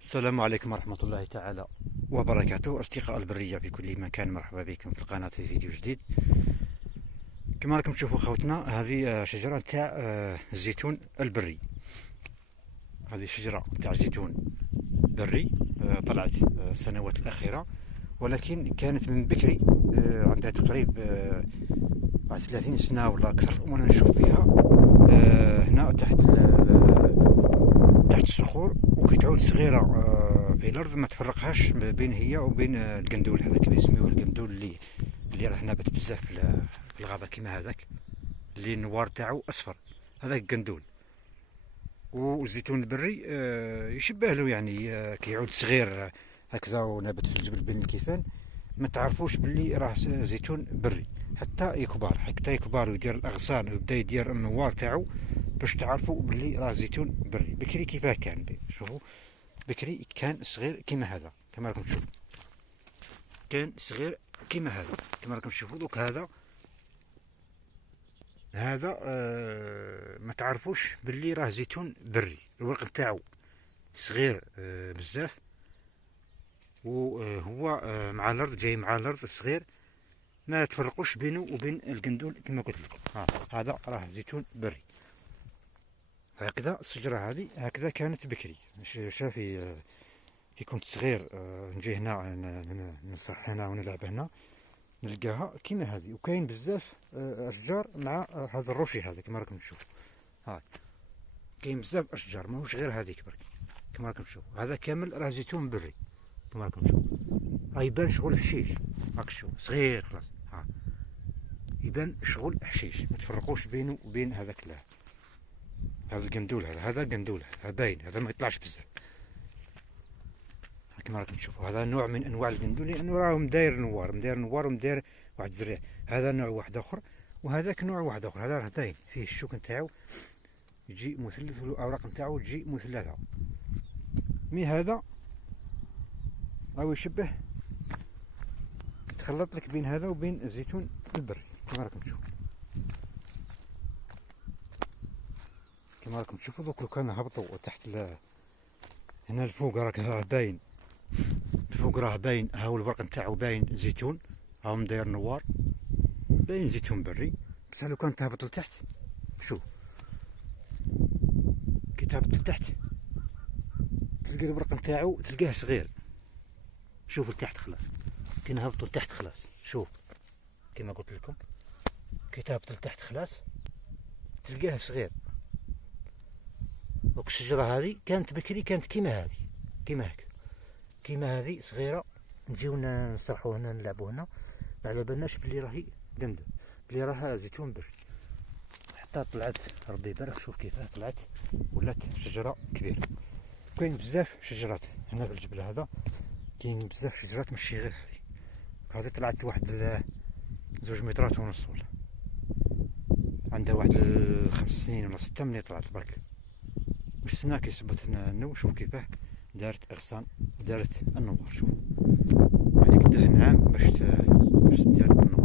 السلام عليكم ورحمة الله تعالى وبركاته. أصدقاء البرية في كل مكان، مرحبا بكم في القناة في فيديو جديد. كما راكم تشوفوا خوتنا، هذه شجرة تاع الزيتون البري. هذه شجرة تاع زيتون بري طلعت السنوات الأخيرة، ولكن كانت من بكري، عندها تقريب 30 سنة ولا أكثر، وأنا نشوف فيها هنا تحت الصخور، وكتعود صغيرة في الأرض، ما تفرقهاش بين هي وبين القندول هذاك اللي يسميوه القندول، اللي راه نابت بزاف في الغابة كيما هذاك، اللي النوار تاعو أصفر، هذاك القندول. والزيتون البري يشبه له، يعني كيعود صغير هكذا ونابت في الجبل بين الكيفان، ما تعرفوش باللي راه زيتون بري حتى يكبر ويدير الاغصان ويبدا يدير النوار تاعو، باش تعرفوا باللي راه زيتون بري. بكري كيفاه كان، شوفوا بكري كان صغير كيما هذا، كما راكم تشوفوا كان صغير كيما هذا، كما راكم تشوفوا. دوك هذا ما تعرفوش باللي راه زيتون بري. الورق نتاعو صغير بزاف، وهو مع الارض، جاي مع الارض صغير، ما تفرقوش بينه وبين القندول كما قلت لكم. هذا راه زيتون بري. هكذا الشجرة هذه هكذا كانت بكري. شافي كي كنت صغير نجي هنا نصح هنا ونلعب هنا، نلقاها كيما هذه. وكاين بزاف اشجار مع هذا الروشي هذا كما راكم تشوفوا. هاي كاين بزاف اشجار، ماهوش غير هذيك برك كما راكم تشوفوا. هذا كامل راه زيتون بري كما راكم تشوفوا. يبان شغل حشيش، هاك شوف صغير خلاص. يبان شغل حشيش، ما تفرقوش بينه وبين هذاك هذا القندول. هذا قندول، هذا باين، هذا ما يطلعش بزاف كما راكم تشوفوا. هذا نوع من انواع القندول، لانه راه مداير نوار ومداير واحد الزريع. هذا نوع واحد اخر، وهذاك نوع واحد اخر. هذا راه باين فيه الشوك نتاعو يجي مثلث، والاوراق نتاعو تجي مثلثه. هذا راهو يشبه، تخلط لك بين هذا وبين الزيتون البري كما راكم تشوفوا. كما راكم تشوفوا دوك لو كان هبطوا تحت هنا الفوق، راك باين الفوق، راه باين. هاو الورق نتاعو باين زيتون، هاو مداير نوار، باين زيتون بري. بصح لو كان تهبط لتحت، شوف كي تهبط لتحت تلقى الورق نتاعو تلقاه صغير. شوف لتحت خلاص، كي نهبطوا لتحت خلاص، شوف كما قلت لكم، كي تهبط لتحت خلاص تلقاه صغير. دوك الشجرة هذه كانت بكري، كانت كيما هذه، كيما هكا، كيما هذه صغيرة. نجيو نصرحو هنا نلعبو هنا، ما على بالناش بلي راهي قندل، بلي راها زيتون بري. حتى طلعت ربي يبارك، شوف كيفاه طلعت ولات شجرة كبيرة. كاين بزاف شجرات هنا في الجبل هذا، كاين بزاف شجرات، ماشي غير هذه طلعت واحد 2 مترات ونص، ولا عندها واحد 5 سنين ولا 6 ملي طلعت برك. والسنة كيصبت النو، شوف كيفاه دارت اغصان، دارت النوار. شوف يعني قداه نعام باش دير النوار.